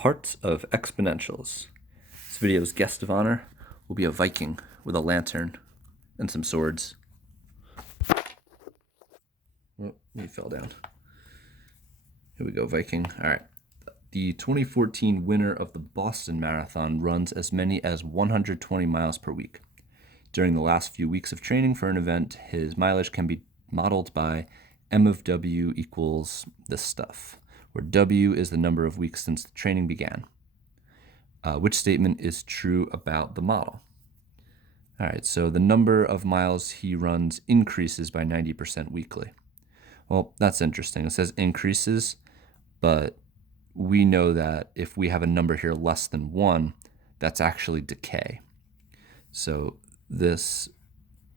Parts of Exponentials. This video's guest of honor will be a Viking with a lantern and some swords. Oh, he fell down. Here we go, Viking. All right. The 2014 winner of the Boston Marathon runs as many as 120 miles per week. During the last few weeks of training for an event, his mileage can be modeled by M of W equals this stuff, where W is the number of weeks since the training began. Which statement is true about the model? All right, so the number of miles he runs increases by 90% weekly. Well, that's interesting. It says increases, but we know that if we have a number here less than 1, that's actually decay. So this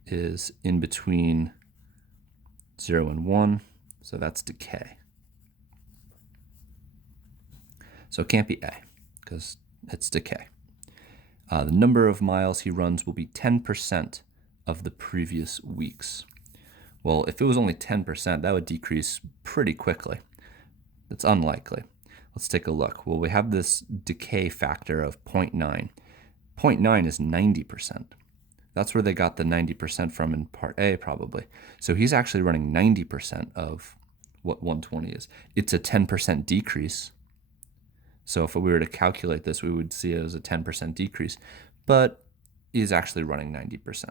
is in between 0 and 1, so that's decay. So it can't be A, because it's decay. The number of miles he runs will be 10% of the previous weeks. Well, if it was only 10%, that would decrease pretty quickly. That's unlikely. Let's take a look. Well, we have this decay factor of 0.9. 0.9 is 90%. That's where they got the 90% from in part A, probably. So he's actually running 90% of what 120 is. It's a 10% decrease. So if we were to calculate this, we would see it as a 10% decrease, but he's actually running 90%.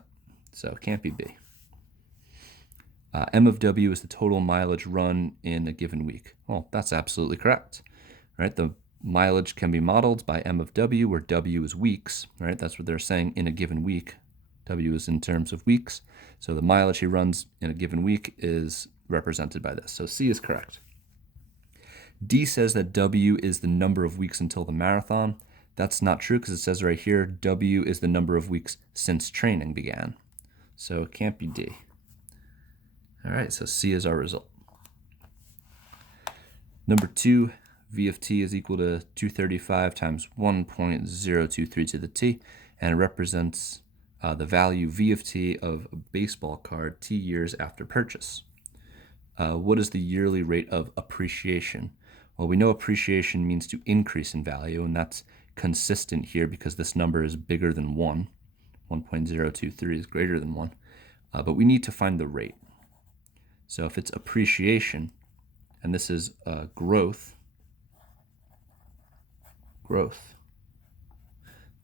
So it can't be B. M of W is the total mileage run in a given week. Well, that's absolutely correct. Right? The mileage can be modeled by M of W, where W is weeks. Right? That's what they're saying in a given week. W is in terms of weeks. So the mileage he runs in a given week is represented by this. So C is correct. D says that W is the number of weeks until the marathon. That's not true because it says right here, W is the number of weeks since training began. So it can't be D. All right, so C is our result. Number 2, V of t is equal to 235 times 1.023 to the t, and it represents the value V of t of a baseball card t years after purchase. What is the yearly rate of appreciation? Well, we know appreciation means to increase in value, and that's consistent here because this number is bigger than 1. 1.023 is greater than 1. But we need to find the rate. So if it's appreciation, and this is growth,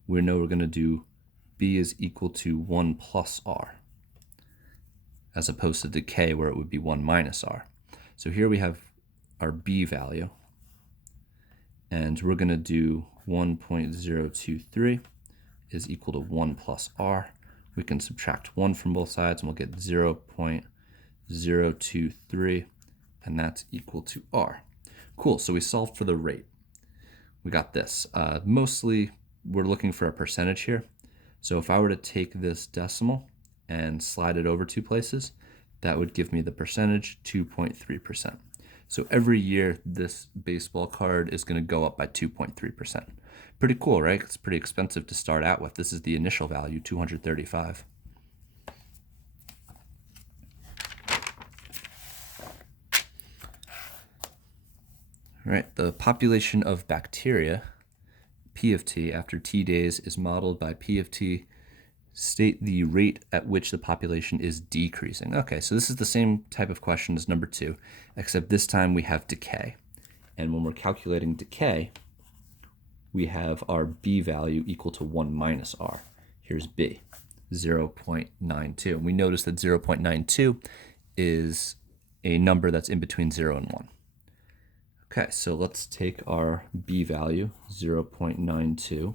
we know we're going to do B is equal to 1 plus R, as opposed to decay where it would be 1 minus R. So here we have our B value, and we're going to do 1.023 is equal to 1 plus R. We can subtract 1 from both sides, and we'll get 0.023, and that's equal to R. Cool, so we solved for the rate. We got this. Mostly, we're looking for a percentage here. So if I were to take this decimal and slide it over 2 places, that would give me the percentage, 2.3%. So every year, this baseball card is going to go up by 2.3%. Pretty cool, right? It's pretty expensive to start out with. This is the initial value, 235. All right, the population of bacteria, P of t, after t days is modeled by P of t. State the rate at which the population is decreasing. Okay, so this is the same type of question as number 2, except this time we have decay. And when we're calculating decay, we have our B value equal to 1 minus R. Here's B, 0.92. And we notice that 0.92 is a number that's in between 0 and 1. Okay, so let's take our B value, 0.92,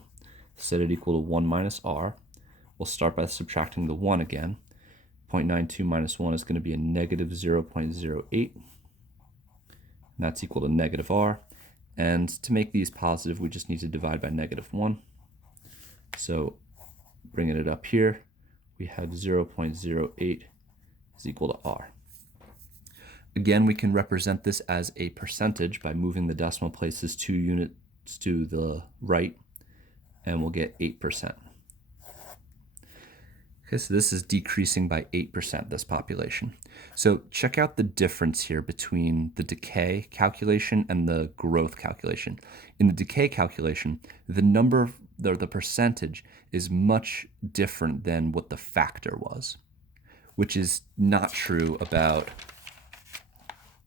set it equal to 1 minus R. We'll start by subtracting the 1 again. 0.92 minus 1 is going to be a negative 0.08. And that's equal to negative R. And to make these positive, we just need to divide by negative 1. So bringing it up here, we have 0.08 is equal to R. Again, we can represent this as a percentage by moving the decimal places 2 units to the right, and we'll get 8%. Okay, so this is decreasing by 8%, this population. So check out the difference here between the decay calculation and the growth calculation. In the decay calculation, the percentage is much different than what the factor was, which is not true about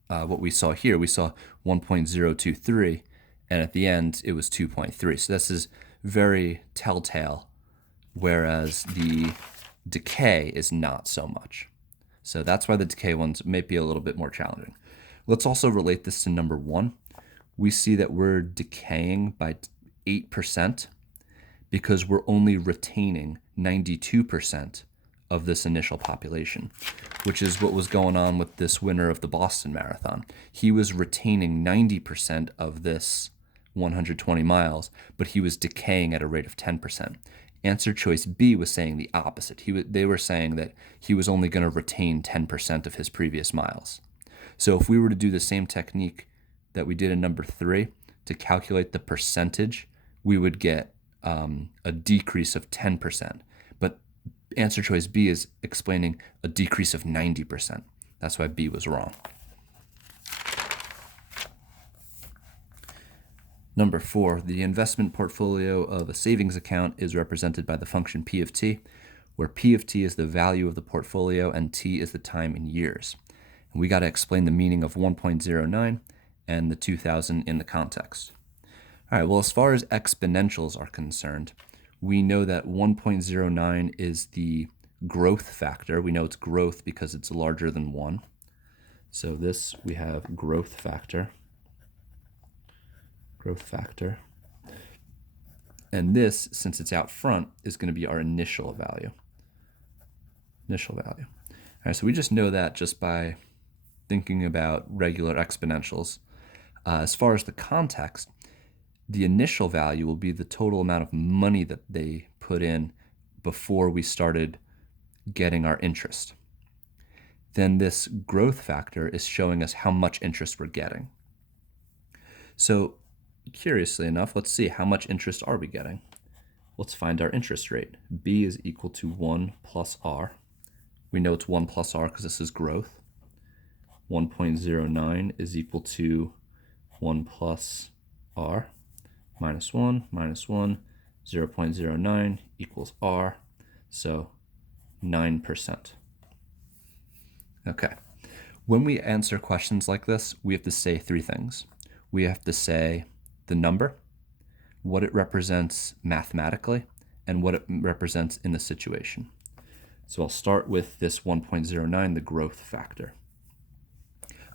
what we saw here. We saw 1.023, and at the end it was 2.3. So this is very telltale, whereas the decay is not so much. So that's why the decay ones may be a little bit more challenging. Let's also relate this to number 1. We see that we're decaying by 8% because we're only retaining 92% of this initial population, which is what was going on with this winner of the Boston Marathon. He was retaining 90% of this 120 miles, but he was decaying at a rate of 10%. Answer choice B was saying the opposite. They were saying that he was only going to retain 10% of his previous miles. So if we were to do the same technique that we did in number 3 to calculate the percentage, we would get a decrease of 10%. But answer choice B is explaining a decrease of 90%. That's why B was wrong. Number 4, the investment portfolio of a savings account is represented by the function P of t, where P of t is the value of the portfolio and t is the time in years. And we got to explain the meaning of 1.09 and the 2000 in the context. All right, well, as far as exponentials are concerned, we know that 1.09 is the growth factor. We know it's growth because it's larger than 1. So this, we have growth factor. And this, since it's out front, is going to be our initial value. All right, so we just know that just by thinking about regular exponentials. As far as the context, the initial value will be the total amount of money that they put in before we started getting our interest. Then this growth factor is showing us how much interest we're getting. So curiously enough, let's see, how much interest are we getting? Let's find our interest rate. B is equal to 1 plus R. We know it's 1 plus R because this is growth. 1.09 is equal to 1 plus R minus 1 minus 1. 0.09 equals R, so 9%. Okay. When we answer questions like this, we have to say 3 things. We have to say the number, what it represents mathematically, and what it represents in the situation. So I'll start with this 1.09, the growth factor.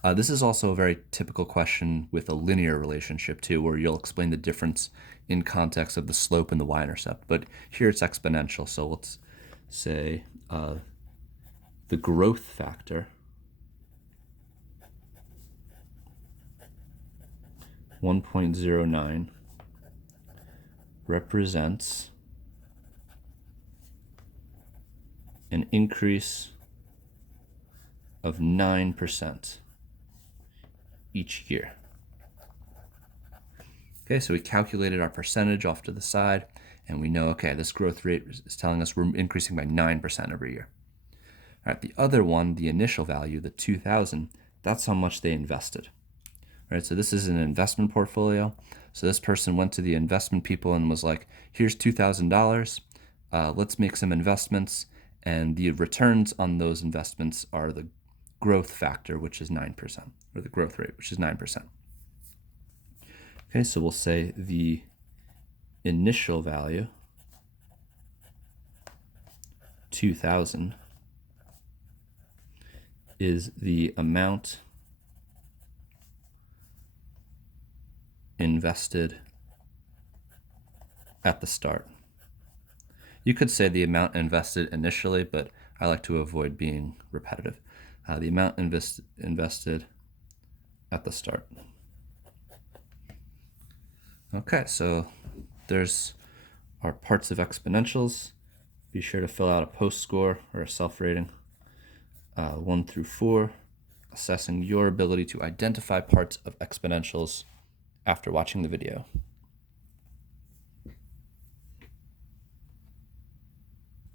This is also a very typical question with a linear relationship too, where you'll explain the difference in context of the slope and the y-intercept. But here it's exponential, so let's say the growth factor 1.09 represents an increase of 9% each year. Okay, so we calculated our percentage off to the side, and we know, okay, this growth rate is telling us we're increasing by 9% every year. All right, the other one, the initial value, the 2000, that's how much they invested. All right, so this is an investment portfolio. So this person went to the investment people and was like, here's $2,000. Let's make some investments. And the returns on those investments are the growth factor, which is 9%, or the growth rate, which is 9%. Okay, so we'll say the initial value, 2,000, is the amount invested at the start. You could say the amount invested initially, but I like to avoid being repetitive. The amount invested at the start. Okay, so there's our parts of exponentials. Be sure to fill out a post score or a self-rating, 1 through 4, assessing your ability to identify parts of exponentials after watching the video.